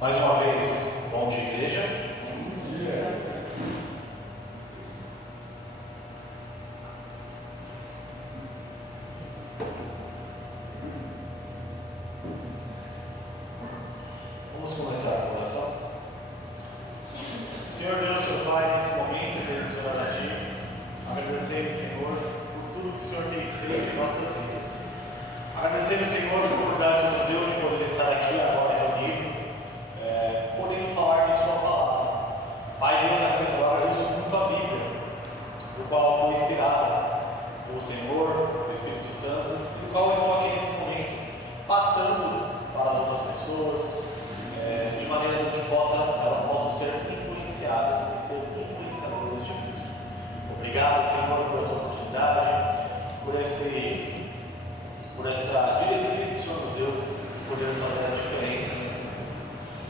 Mais uma vez, bom dia, igreja. Bom dia. Vamos começar a oração. Senhor Deus, Seu Pai, nesse momento, queremos orar a Ti, agradecendo, Senhor, por tudo que o Senhor tem feito em nossas vidas. Agradecendo, Senhor, por a oportunidade que nos deu de poder estar aqui agora reunido, podendo falar de Sua palavra. Pai Deus, eu agradeço muito a Bíblia, do qual foi inspirada pelo Senhor, pelo Espírito Santo, e do qual eu estou aqui nesse momento, passando para as outras pessoas, de maneira que elas possam ser influenciadas e ser influenciadoras de Cristo. Obrigado, Senhor, por essa oportunidade, por essa diretriz que o Senhor nos deu, poder fazer a diferença nesse mundo.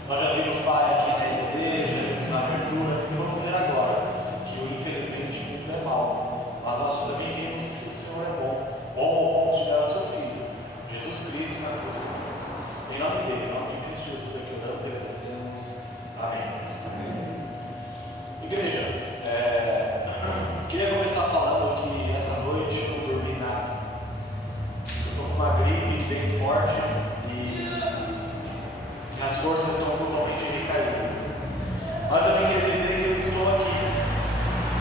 Nós já vimos, Pai, aqui na EBD, já vimos na abertura, e vamos ver agora que, infelizmente, o mundo é mau, mas nós também vimos que o Senhor é bom ao ponto de dar ao seu Filho, Jesus Cristo, na cruz da cruz. Em nome dele, em nome de Cristo Jesus, aqui oramos e agradecemos. Amém. Igreja, queria começar falando que essa noite eu não dormi nada. Eu estou com uma gripe bem forte e minhas forças estão totalmente recaídas. Mas também queria dizer que eu estou aqui.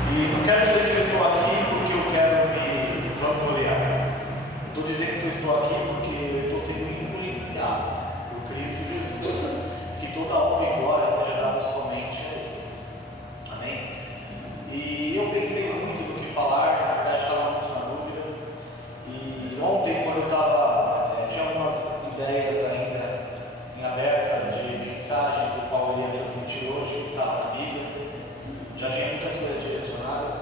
E não quero dizer que eu estou aqui porque eu quero me vangloriar. Estou dizendo que eu estou aqui porque eu estou sendo influenciado por Cristo Jesus. Que toda honra e glória seja dada somente a Ele. Amém? E eu pensei muito no que falar, na verdade estava muito na dúvida. E ontem, quando eu estava, tinha algumas ideias ainda em abertas de mensagens do qual eu ia transmitir hoje, que estava na Bíblia. Já tinha muitas coisas direcionadas,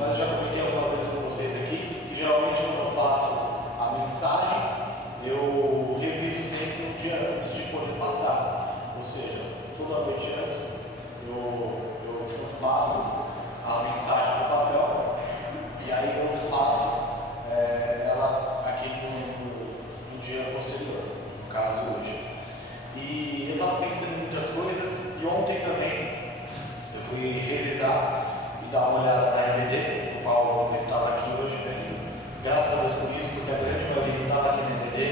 mas já comentei algumas vezes com vocês aqui, que geralmente quando eu faço a mensagem, eu reviso sempre um dia antes de poder passar. Ou seja, toda noite antes, eu transpasso a mensagem no papel, e aí eu faço ela aqui no dia posterior, no caso hoje. E eu estava pensando em muitas coisas, e ontem também eu fui revisar e dar uma olhada na EBD, no qual eu estava aqui hoje, graças a Deus por isso, porque a grande maioria estava aqui na EBD,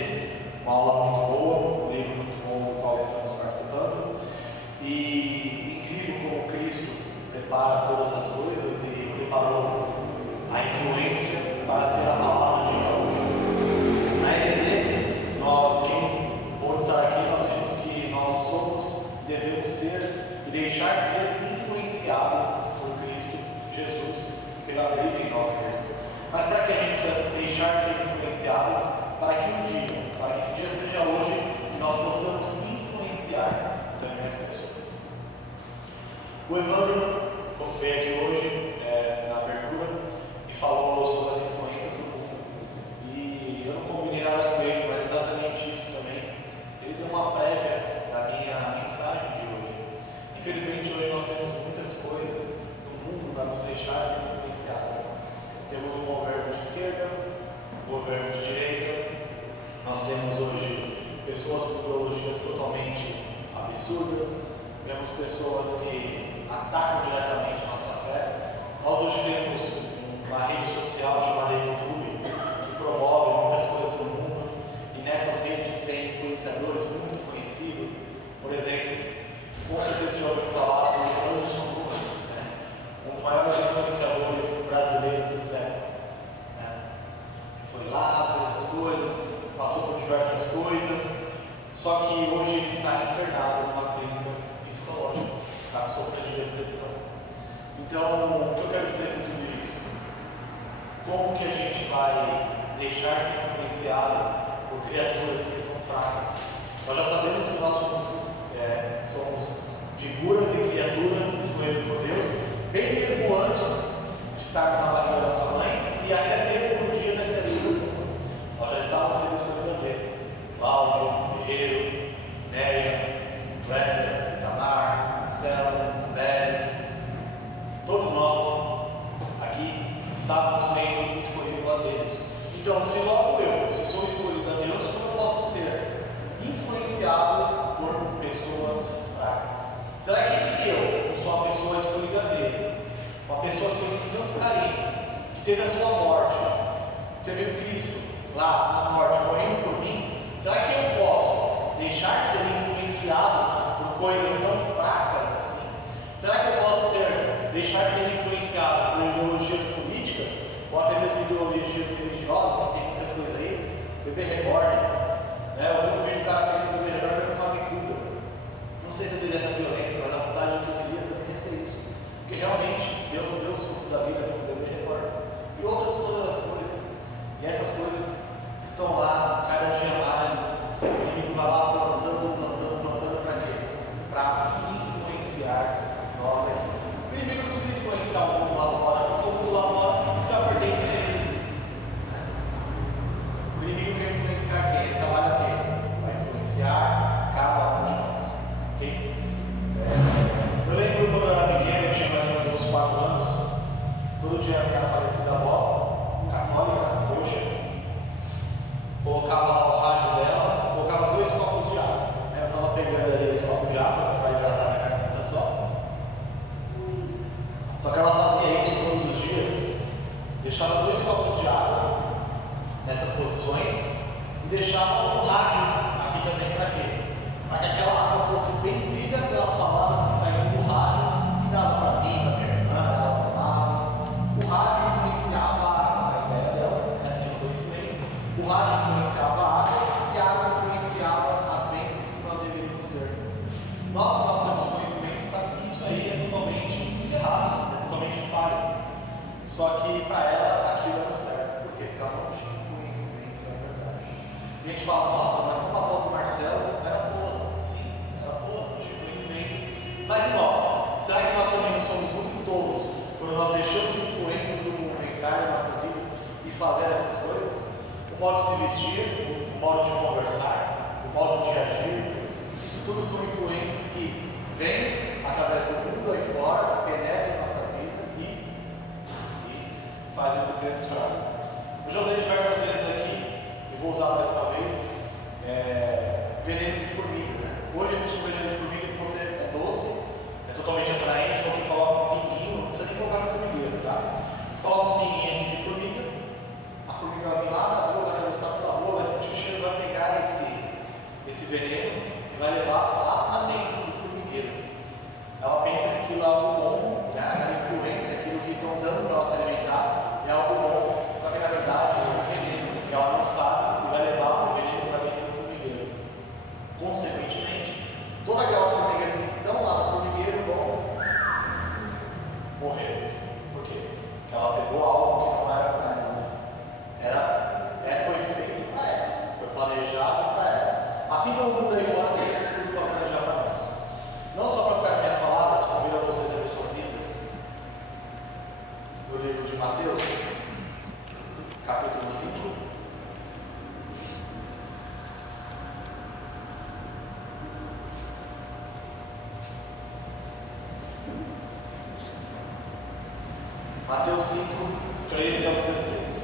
uma aula muito boa, um livro muito bom do qual estamos participando, e incrível como Cristo prepara todas as coisas e preparou a influência para ser a palavra de hoje. Na EBD, quem pode estar aqui, nós vemos que nós somos, devemos ser e deixar ser influenciado por Cristo Jesus, pela Bíblia em nós mesmos. Mas para que a gente precisa deixar ser influenciado, para que esse dia seja hoje e nós possamos influenciar também as pessoas. O Evandro veio aqui hoje, na abertura, e falou sobre as influências do mundo. E eu não combinei nada com ele, mas exatamente isso também. Ele deu uma prévia da minha mensagem de hoje. Infelizmente, hoje nós temos muitas coisas no mundo para nos deixar ser influenciadas. Temos um governo de esquerda, um governo de direita. Nós temos hoje pessoas com ideologias totalmente absurdas. Vemos pessoas que atacam diretamente a nossa fé. Nós hoje temos uma rede social chamada YouTube, que promove muitas coisas no mundo. E nessas redes tem influenciadores muito conhecidos. Por exemplo, com certeza já ouviu falar do Anderson Lucas, um dos maiores influenciadores brasileiros do século. Foi lá, fez as coisas, passou por diversas coisas, só que hoje ele está internado numa clínica psicológica, está sofrendo de depressão. Então, o que eu quero dizer com tudo isso? Como que a gente vai deixar ser influenciado por criaturas que são fracas? Nós já sabemos que nós somos figuras e criaturas escolhidas por Deus, bem mesmo antes de estar na barriga da nossa mãe e até mesmo no dia da criação do mundo. Nós já estávamos sendo escolhidos a ver. Cláudio, Guerreiro, Néia, Brenda, Itamar, Marcela, Isabelle, todos nós aqui estávamos sendo escolhidos a Deus. Então, se logo eu, se sou escolhido a Deus, como eu posso ser influenciado por pessoas fracas. Será que se eu sou uma pessoa escolhida dele, uma pessoa que tem tanto carinho, que teve a sua morte, teve o Cristo lá na morte, morrendo por mim, será que eu posso deixar de ser influenciado por coisas tão fracas assim? Será que eu posso deixar de ser influenciado por ideologias políticas, ou até mesmo ideologias religiosas? Tem muitas coisas aí, bebê reborn, né? Eu vi um vídeo do cara que o bebê reborn foi uma bicuda. Não sei se eu teria essa violência, mas a vontade que eu teria também ia ser isso, porque realmente Deus não deu o suco da vida para o bebê reborn, e outras todas as coisas, e essas coisas estão lá cada dia mais. O inimigo vai lá plantando para quê? Para influenciar nós aqui. O inimigo não precisa influenciar o mundo lá fora, porque o mundo lá fora já pertence a ele. O inimigo quer influenciar quem? Ele trabalha o quê? Vai influenciar cada um de nós. Ok? Eu lembro quando eu era pequeno, eu tinha mais ou menos uns 4 anos, todo dia a minha falecida avó, católica, hoje, colocava lá o rádio dela, colocava 2 copos de água. Eu estava pegando ali esse copo de água para hidratar minha garganta só que ela fazia isso todos os dias, deixava 2 copos de água nessas posições e deixava o rádio aqui também para quê? Para que aquela água fosse benzida pelas palavras que saíam do rádio e dava para mim, para minha irmã, ela tomava. O rádio influenciava a água, a ideia dela, assim eu conheci. O rádio influenciava a água e a água influenciava as bênçãos que nós deveríamos ter. Nós temos conhecimento, sabe que isso aí é totalmente errado, é totalmente falho. Só que para ela aquilo não serve. Por quê? Porque ela não tinha conhecimento da verdade. E a gente fala, nossa, mas como a avó do Marcelo era tola. Sim, era tola, não tinha conhecimento. Mas e nós? Será que nós também somos muito tolos quando nós deixamos influências do mundo entrar em nossas vidas e fazer essas coisas? O modo de se vestir, o modo de conversar, o modo de agir, isso tudo são influências que vêm através do mundo aí fora, penetram em nossa vida e fazem com grandes fracos. Eu já usei diversas vezes aqui, e vou usar mais uma vez, veneno de formiga. Né? Hoje existe um veneno de formiga que você é doce, é totalmente atraente, você coloca um pinguinho, não precisa nem colocar no formigueiro, tá? Você coloca um pinguinho aqui de formiga, a formiga vai vir lá na rua, vai atravessar pela rua, vai sentir o cheiro, vai pegar esse veneno e vai levar lá para dentro do formigueiro. Ela pensa que aquilo é algo bom, né? Aquela influência, aquilo que estão dando para ela se alimentar, é algo bom, só que na verdade isso é um veneno, e ela não sabe e vai levar o veneno para dentro do formigueiro. Consequentemente, todas aquelas formigas que estão lá no formigueiro vão morrer. Por quê? Porque ela pegou algo que não era para ela. Foi feito para ela, foi planejado para ela. Assim como o mundo aí fora tem tudo para planejar para nós. Não só para ficar minhas palavras, convido a vocês a ler suas Bíblias no livro de Mateus, capítulo 5. Mateus 5, 13 ao 16.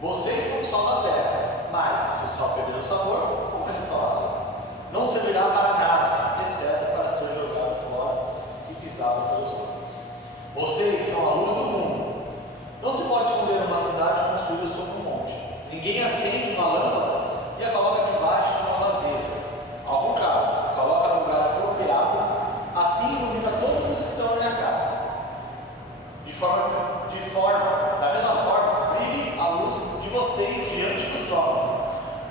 Vocês são o sal da terra, mas se o sal perder o sabor, como é restaurado? Não servirá para nada, exceto para ser jogado fora e pisado pelos homens. Vocês são a luz do mundo. Não se pode esconder uma cidade construída sobre um monte. Ninguém acende uma lâmpada e a coloca debaixo de uma vasilha. Ao contrário, coloca no lugar apropriado, assim ilumina todos os que estão na casa. Da mesma forma, brilhe a luz de vocês diante dos homens,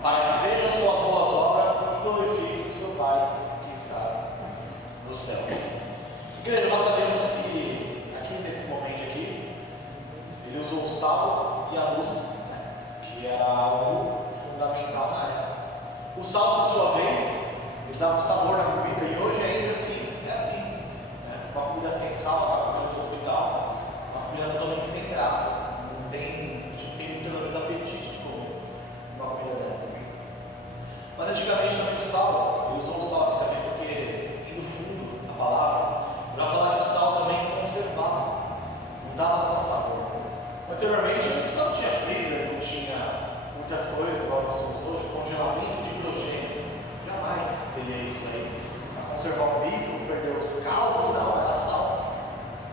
para que vejam suas boas obras e glorifiquem o seu Pai que está no céu. Igreja, nós sabemos que aqui nesse momento aqui, ele usou o sal e a luz, que era algo fundamental na época. O sal, por sua vez, ele dava um sabor na comida, e hoje ainda assim, é assim. Né? Uma comida sem sal, uma comida de hospital, uma comida totalmente sem graça. A gente não tem muitas vezes apetite de comer uma comida dessa. Mas antigamente também o sal, ele usou o sal aqui também porque, indo fundo na palavra, para falar que o sal também conservava. Não conservar o bife, não perder os caldos, não, era sal.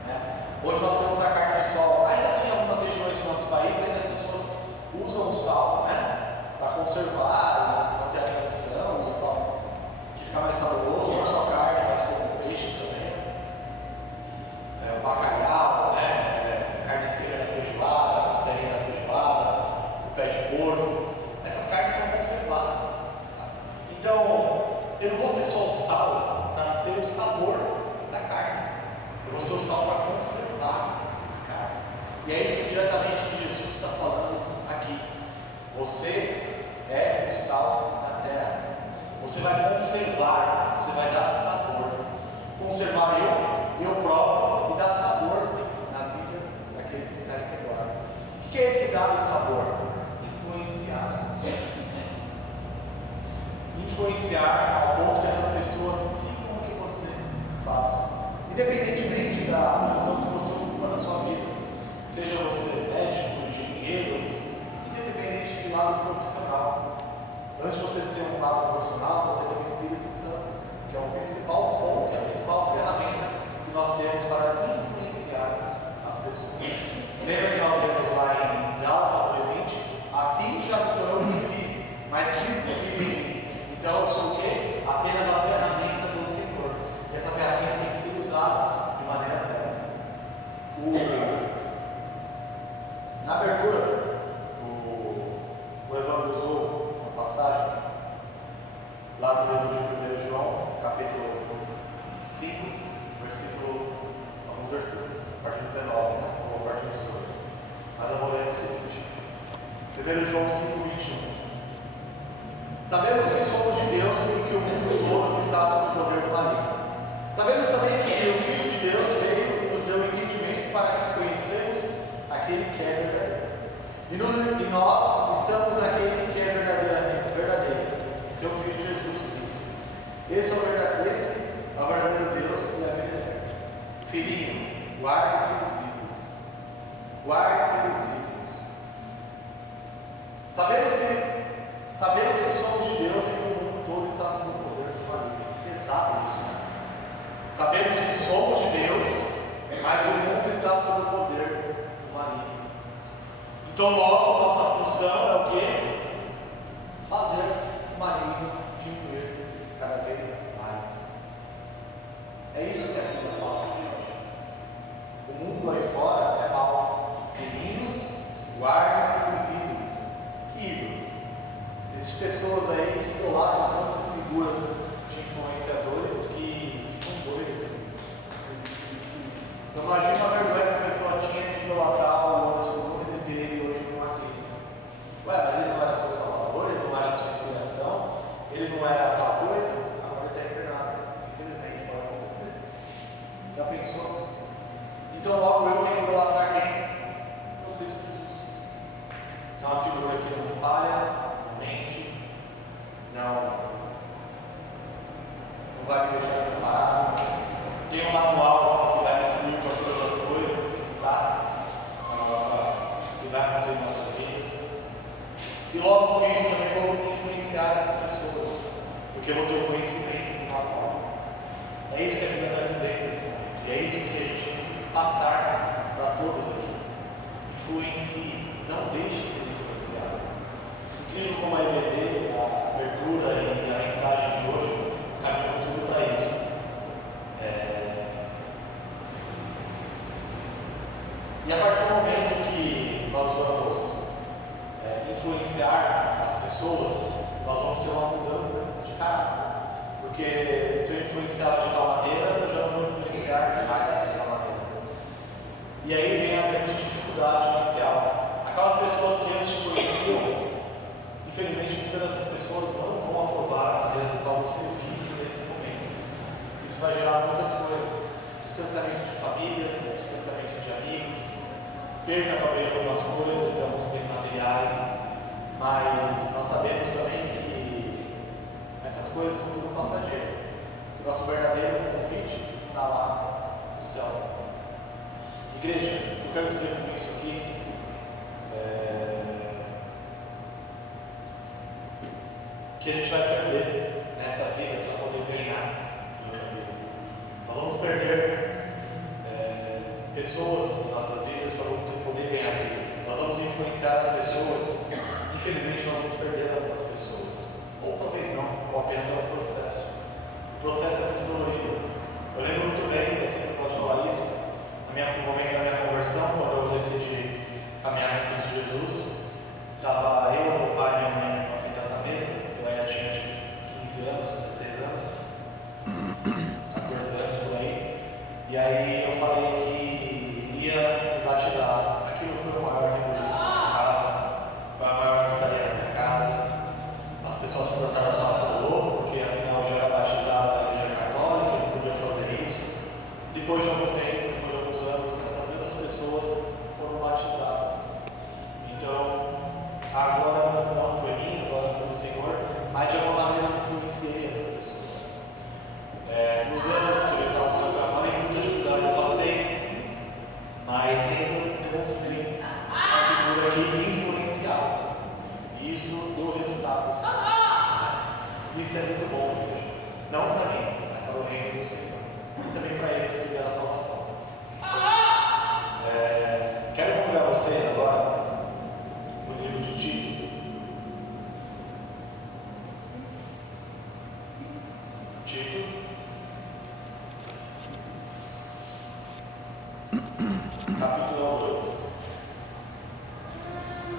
Né? Hoje nós temos a carne de sol. Ainda assim, em algumas regiões do nosso país, ainda as pessoas usam o sal, né? Para conservar, manter a tradição, que fica mais saboroso, não só carne, mas como peixes também. O bacalhau, né? Carne seca da feijoada, costelinha da feijoada, o pé de porco. Essas carnes são conservadas. Então, eu não vou ser só o sal para ser o sabor da carne. Eu vou ser o sal para conservar a carne. E é isso diretamente que Jesus está falando aqui. Você é o sal da terra. Você vai conservar, você vai dar sabor. Conservar eu próprio, e dar sabor na vida daqueles que estão aqui agora. O que é esse dar o sabor? Influenciar as pessoas. Influenciar ao ponto que essas pessoas sigam o que você faz. Independentemente da posição que você ocupa na sua vida. Seja você médico, engenheiro, independente de lado profissional. Antes de você ser um lado profissional, você tem o Espírito Santo, que é o principal ponto, é a principal ferramenta que nós temos para influenciar as pessoas. Lembra que nós lemos lá em Gálatas 2:20? Assim já não sou eu que vive, mas Cristo vive em mim. Então eu sou o quê? Apenas a ferramenta do Senhor. E essa ferramenta tem que ser usada de maneira certa. Na abertura, o Evandro usou uma passagem lá no livro de 1 João, capítulo 5, alguns versículos, a partir de 19, né? Ou a partir de 18. Mas eu vou ler o seguinte: 1 João 5:21. Sabemos que somos de Deus e que o mundo todo está sob o poder do maligno. Sabemos também que o Filho de Deus veio e nos deu entendimento para que conhecemos aquele que é verdadeiro. E nós estamos naquele que é verdadeiro, seu Filho Jesus Cristo. Esse é o verdadeiro Deus e a vida eterna. Filhinho, guarde-se dos ídolos. Guarde-se dos ídolos. Sabemos que somos de Deus e que o mundo todo está sob o poder do maligno. Pesado isso, né? Sabemos que somos de Deus, mas o mundo está sob o poder do maligno. Então, logo, nossa função é o quê? Fazer o maligno diminuir cada vez mais. É isso que a Bíblia fala, gente. O mundo aí fora é mau. Filhinhos, guardem-se dos ídolos. Que ídolos? Existem pessoas aí que idolatram tanto figuras de influenciadores que ficam doidos. Então, imagina a vergonha que a pessoa tinha de idolatrar o Anderson Nunes e ver ele hoje numa clínica. Ué, mas ele não era seu salvador, ele não era sua inspiração, ele não era tal coisa, agora ele está internado. Infelizmente, pode acontecer. Já pensou? Então, logo eu tenho que idolatrar quem? Eu Cristo Jesus. É uma figura que não falha, não mente, não vai me deixar desamparado. Tem um manual que vai me instruir para todas as coisas que está que vai acontecer em nossas vidas. E logo com isso também vou influenciar essas pessoas, porque eu vou ter o conhecimento do manual. É isso que a Bíblia está dizendo nesse momento. E é isso que a gente tem que passar para todos aqui. Influencie, não deixe de ser influenciado. Incrível como a EBD, a abertura e a mensagem de hoje caminham tudo para isso. E a partir do momento que nós vamos influenciar as pessoas, nós vamos ter uma mudança de caráter. Porque se eu influenciar de tal maneira, eu já não vou influenciar mais de tal maneira. E aí vem a grande dificuldade inicial. Aquelas pessoas que antes te conheciam, infelizmente muitas dessas pessoas não vão aprovar a maneira do qual você vive nesse momento. Isso vai gerar muitas coisas. Distanciamento de famílias, distanciamento de amigos, perca talvez algumas coisas, de alguns bens materiais, mas nós sabemos também que essas coisas são tudo passageiro. O nosso verdadeiro convite está lá no céu. Igreja, eu quero dizer com isso aqui, que a gente vai perder nessa vida para poder ganhar. perder pessoas em nossas vidas para poder ganhar vida. Nós vamos influenciar as pessoas. Infelizmente, nós vamos perder algumas pessoas. Ou talvez não, ou apenas é um processo. O processo é muito dolorido. Eu lembro muito bem, eu sempre posso falar isso, no momento da minha conversão, quando eu decidi caminhar com Cristo Jesus, estava eu, meu pai e minha mãe sentados na mesa. Eu ainda tinha 15 anos, 16 anos, 14 anos por aí. E aí eu falei que ia me batizar. Aquilo foi o maior rebuliço da minha casa, foi a maior gritaria da minha casa. As pessoas perguntaram se eu estava louco, porque afinal eu já era batizado na igreja católica, eu não podia fazer isso. Depois de algum tempo, depois de alguns anos, essas mesmas pessoas foram batizadas. Então, agora não foi mim, agora foi o Senhor, mas de alguma maneira eu influenciei essas pessoas. Nos anos que eu estava com a minha mãe, muita dificuldade eu passei, mas sempre demonstrei uma figura que influenciava. E isso deu resultados. Isso é muito bom, igreja. Não para mim, mas para o reino do Senhor. E também para eles que tiveram a salvação. Quero convidar vocês agora no livro de Tito. Capítulo 2.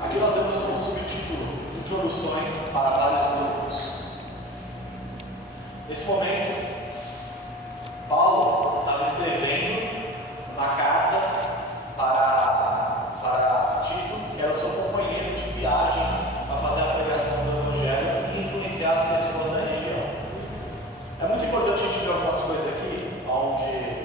Aqui nós vemos como subtítulo Introduções para vários grupos. Nesse momento, Paulo estava escrevendo uma carta para Tito, que era o seu companheiro de viagem para fazer a pregação do Evangelho e influenciar as pessoas da região. É muito importante a gente ver algumas coisas aqui, onde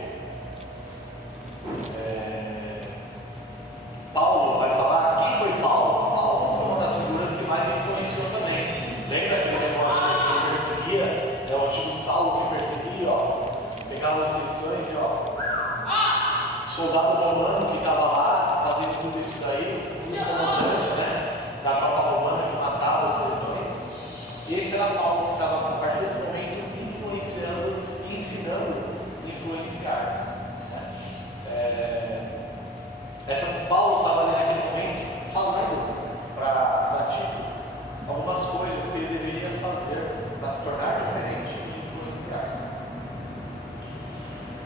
Paulo vai falar. Quem foi Paulo? Paulo foi uma das figuras que mais influenciou também. Lembra aquele demônio que perseguia? É o antigo Saulo que perseguia, pegava os cristãos e soldado romano que estava lá fazendo tudo isso daí, os comandantes da tropa romana que matava os cristãos. E esse era Paulo que estava, a partir desse momento, influenciando e ensinando a influenciar. Paulo estava ali naquele momento falando para Tito algumas coisas que ele deveria fazer para se tornar diferente e influenciar.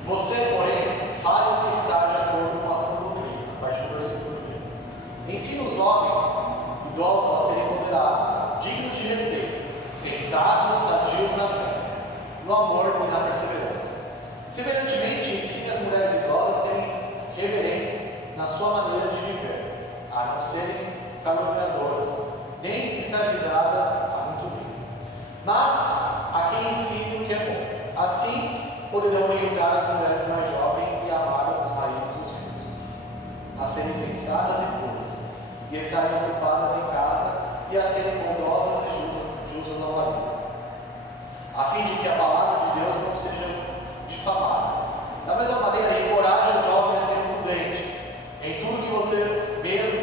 Você, porém, fale o que está de acordo com a sã doutrina, a partir do versículo 1. Ensina os homens idosos a serem moderados, dignos de respeito, sensatos, sadios na fé, no amor e na perseverança. Semelhantemente, ensine as mulheres idosas a serem reverentes na sua maneira de viver, a não serem caluniadoras, nem escravizadas a muito vinho, mas a quem ensine o que é bom. Assim, poderão orientar as mulheres mais jovens e amar os maridos e os filhos, a serem sensatas e puras, e estarem ocupadas em casa, e a serem bondosas e justas ao marido, a fim de que a palavra de Deus não seja difamada. Da mesma maneira, encoraje os jovens a serem prudentes em tudo que você mesmo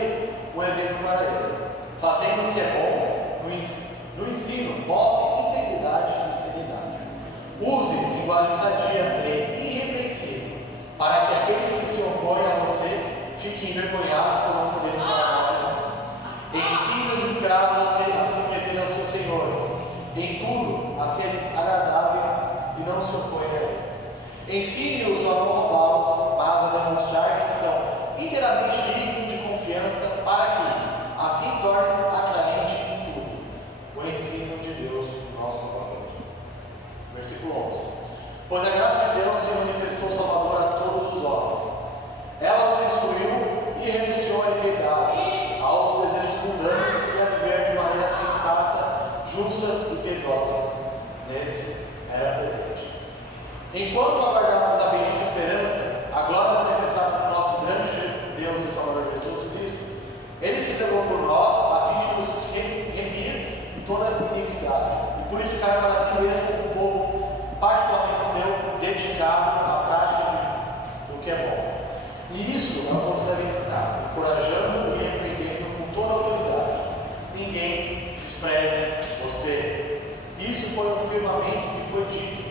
o exemplo para ele, fazendo o que é bom no ensino, mostre integridade e seriedade. Use linguagem sadia e irrepreensível, para que aqueles que se opõem a você fiquem envergonhados por não poderem falar mal de você. Ensine os escravos a se submeterem aos seus senhores, em tudo a serem agradáveis e não se opõem a eles. Ensine-os a não roubá-los, mas a demonstrar que são inteiramente dignos de confiança, para que assim torne-se atraente em tudo o ensino de Deus, nosso Salvador. Versículo 11. Pois a graça de Deus se manifestou Salvador a todos os homens. Ela nos instruiu e renunciou à iniquidade, aos desejos mundanos e a viver de maneira sensata, justas e piedosas. Nesse era presente. Enquanto aguardamos a bendita esperança, a glória manifestada do nosso grande Deus e Salvador Jesus Cristo, Ele se entregou por nós a fim de nos remir de toda iniquidade e purificar para si mesmo um povo particularmente seu, dedicado à prática do que é bom. E isso é o que você deve ensinar, encorajando e repreendendo com toda a autoridade. Ninguém despreze você. Isso foi um firmamento que foi dito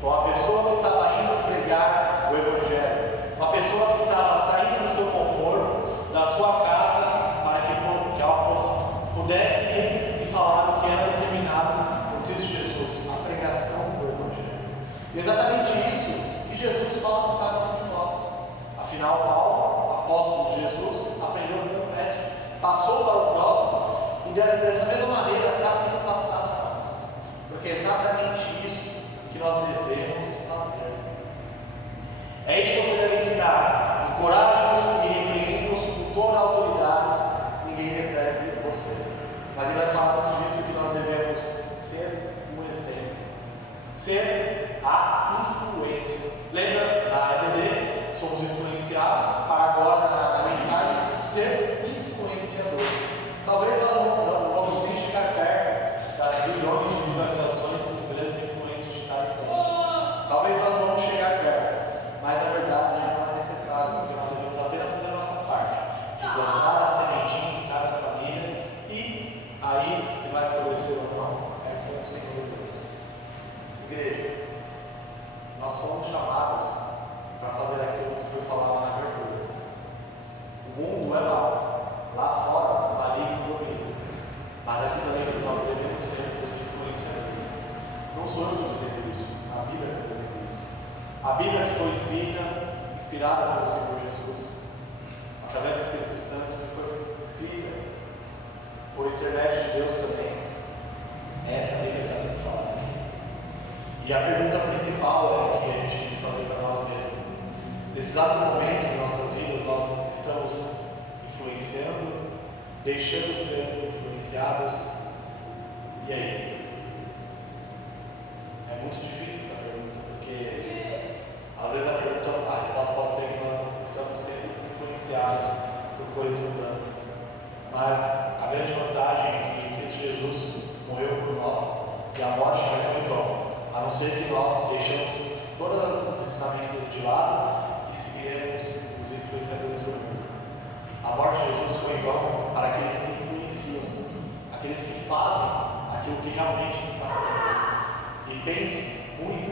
com a pessoa que estava indo pregar Afinal, Paulo, apóstolo de Jesus, aprendeu com o mestre, passou para o próximo e dessa mesma maneira está sendo passado para nós. Porque é exatamente isso que nós devemos fazer. É isso que você deve ensinar. Encoraje-nos e repreende-nos com toda a autoridade, ninguém represe você. Mas ele vai falar antes disso que nós devemos ser um exemplo, ser a influência. Lembra, na EBD, somos influenciados, para agora na mensagem, ser influenciadores. Talvez nós não vamos nem chegar perto das bilhões de visualizações que os grandes influências digitais têm. Talvez nós não vamos chegar perto, mas na verdade não é necessário, porque nós devemos apenas fazer a nossa parte, de plantar a sementinha em cada família, e aí você vai florescer ou não, é com o Senhor Deus. Igreja, nós somos chamados para fazer aquilo que foi falado na abertura. O mundo é lá fora, o maligno domina, mas aqui também nós devemos ser os influenciadores. Não sou eu que estou dizendo isso, a Bíblia está dizendo isso. A Bíblia que foi escrita, inspirada pelo Senhor Jesus, através do Espírito Santo, que foi escrita por intermédio de Deus também, é essa Bíblia que está sendo falada aqui. E a pergunta principal é que a gente tem que fazer para nós mesmos. Nesse exato momento de nossas vidas, nós estamos influenciando, deixando de ser influenciados. E aí? É muito difícil essa pergunta, porque às vezes a resposta pode ser que nós estamos sendo influenciados por coisas mudantes. Mas a grande vantagem é que Cristo Jesus morreu por nós e a morte não foi em vão. A não ser que nós deixemos todos os ensinamentos de lado e seguiremos os influenciadores do mundo. A morte de Jesus foi em vão para aqueles que influenciam, aqueles que fazem aquilo que realmente está fazendo. E pense muito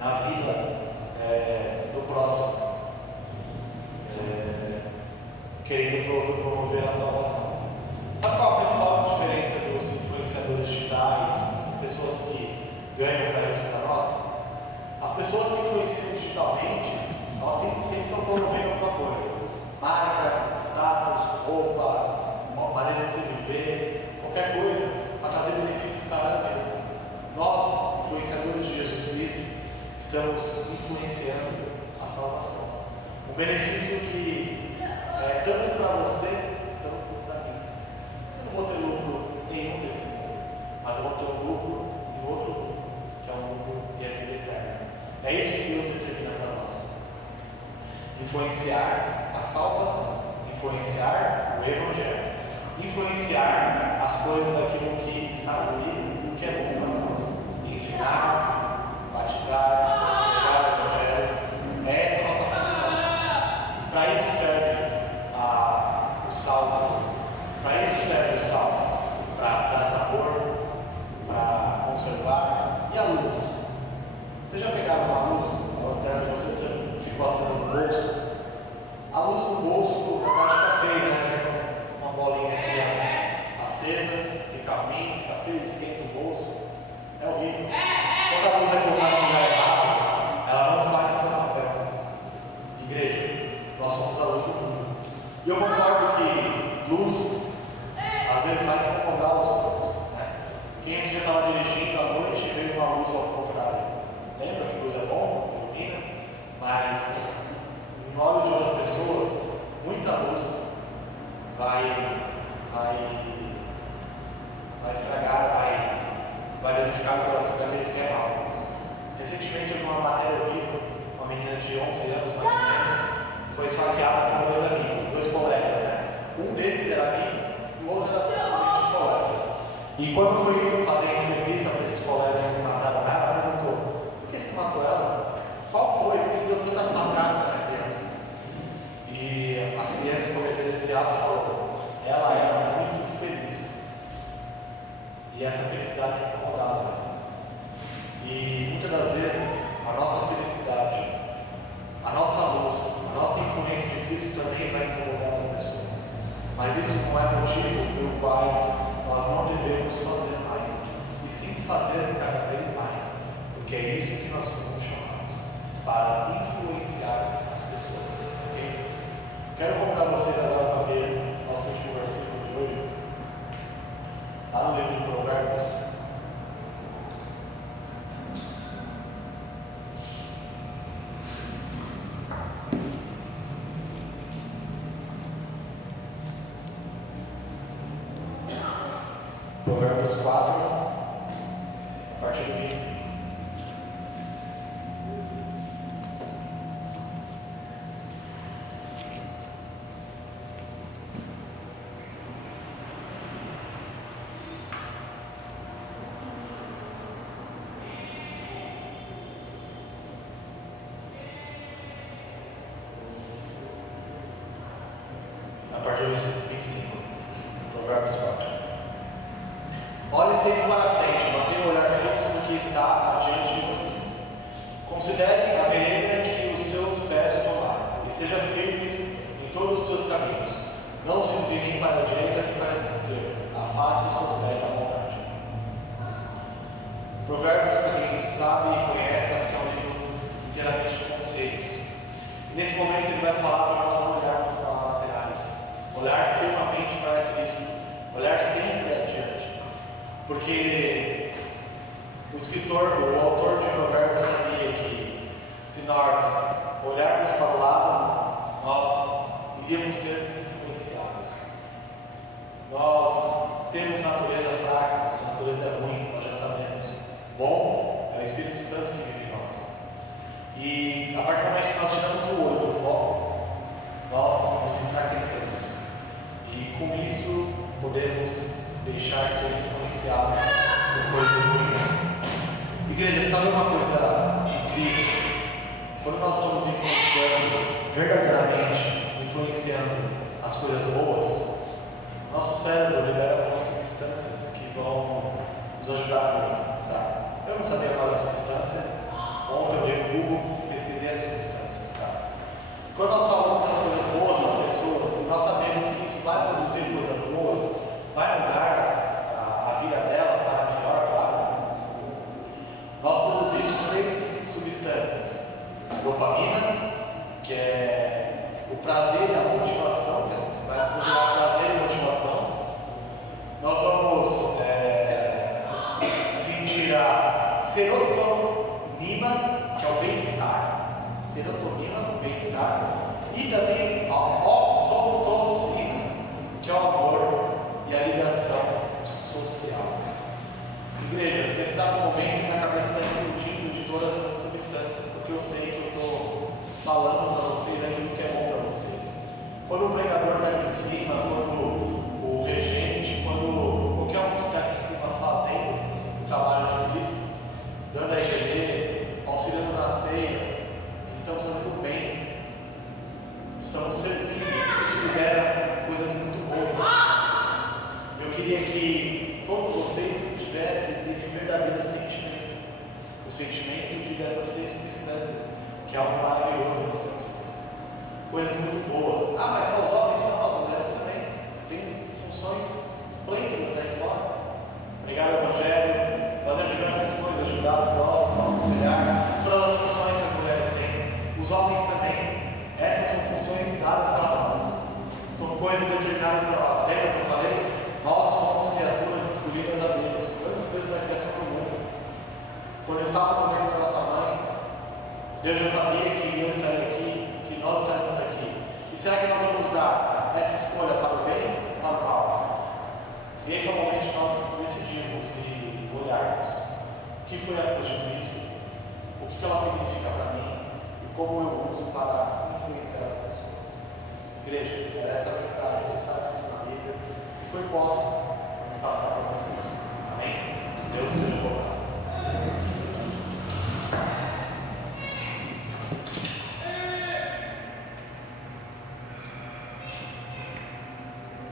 na vida do próximo, querendo promover a salvação. Sabe qual a principal diferença dos influenciadores digitais, das pessoas que ganham para isso para nós? As pessoas que influenciam digitalmente, elas sempre estão promovendo alguma coisa. Marca, status, roupa, maneira de se viver, qualquer coisa para trazer benefício para ela mesma. Nós, influenciadores de Jesus Cristo, estamos influenciando a salvação. Um benefício que é tanto para você, tanto para mim. Eu não vou ter lucro nenhum desse mundo, mas eu vou ter um lucro em outro lucro, que é um lucro e a vida eterna. É isso que Deus determina para nós. Influenciar a salvação, influenciar o Evangelho, influenciar as coisas daquilo que está no livro e o que é bom para nós. Ensinar, batizar, pregar o Evangelho. Essa é a nossa função. Para isso serve o sal. Para isso serve o sal. Para dar sabor, para conservar. E a luz? Vocês já pegaram uma luz? Você já ficou acesa no bolso? A luz no bolso, na parte fica feia, né? Fica uma bolinha aqui acesa, fica ruim, fica feio, esquenta o bolso. É horrível. Quando a luz é colocada no lugar errado, Provérbios 4, a partir do 25. A partir do 25, Provérbios 4. Olhe sempre para frente, mantenha o olhar fixo no que está adiante de você. Considere a vereda que os seus pés tomaram, e seja firmes em todos os seus caminhos. Não se desvie nem para a direita nem para a esquerda, afaste os seus pés da maldade. Provérbios, para quem sabe e conhece, é um livro inteiramente de conceitos. Nesse momento ele vai falar para nós não olharmos para as laterais, olhar firmemente para Cristo, olhar sempre adiante. Porque o escritor, o autor de Provérbios sabia que se nós olharmos para o lado, nós iríamos ser influenciados. Nós temos natureza fraca, nossa natureza é ruim, nós já sabemos. Bom, é o Espírito Santo que vive em nós. E a partir do momento que nós tiramos o olho do foco, nós nos enfraquecemos. E com isso podemos deixar ser influenciado por coisas ruins. Igreja, sabe uma coisa incrível? Quando nós estamos influenciando, verdadeiramente influenciando as coisas boas, nosso cérebro libera algumas substâncias que vão nos ajudar muito. Tá? Eu não sabia qual era a substância. Ontem eu dei no Google e pesquisei as substâncias. Tá? Quando nós falamos as coisas boas para pessoas, e nós sabemos que isso vai produzir coisas boas, vai mudar a vida delas para melhor, claro. Nós produzimos 3 substâncias: a dopamina, que é o prazer e a motivação, que vai gerar prazer e motivação. Nós vamos sentir a serotonina, que é o bem-estar, serotonina, o bem-estar, e também a oxitocina, que é o amor e a ligação social. Igreja, nesse exato momento minha cabeça está explodindo de todas essas substâncias, porque eu sei que eu estou falando para vocês aquilo que é bom para vocês. Quando o pregador vai aqui em cima, quando o regente, quando qualquer um que está aqui em cima fazendo o trabalho de Cristo, dando a EBD, auxiliando na ceia, estamos fazendo bem, estamos servindo, isso libera coisas muito boas. Eu queria que todos vocês tivessem esse verdadeiro sentimento, o sentimento dessas 3 substâncias, que é algo maravilhoso em nossas vidas, coisas muito boas. Ah, mas só os homens não, as mulheres também têm funções esplêndidas aí fora. Pregar o Evangelho, fazer diversas coisas, ajudar o próximo, auxiliar, todas as funções que as mulheres têm, os homens também. Essas são funções dadas para nós, são coisas determinadas para nós. Lembra que eu falei? Nós somos criaturas escolhidas a Deus, antes mesmo da criação do mundo. Quando estávamos no ventre da nossa mãe, Deus já sabia que eu estaria aqui, que nós estaremos aqui. E será que nós vamos usar essa escolha para o bem ou para o mal? Esse é o momento que nós decidimos e olharmos o que foi a cruz de Cristo, o que ela significa para mim e como eu uso para influenciar as pessoas. Igreja, era essa mensagem que está escrita na Bíblia e foi posta para me passar para vocês. Amém? Deus seja louvado.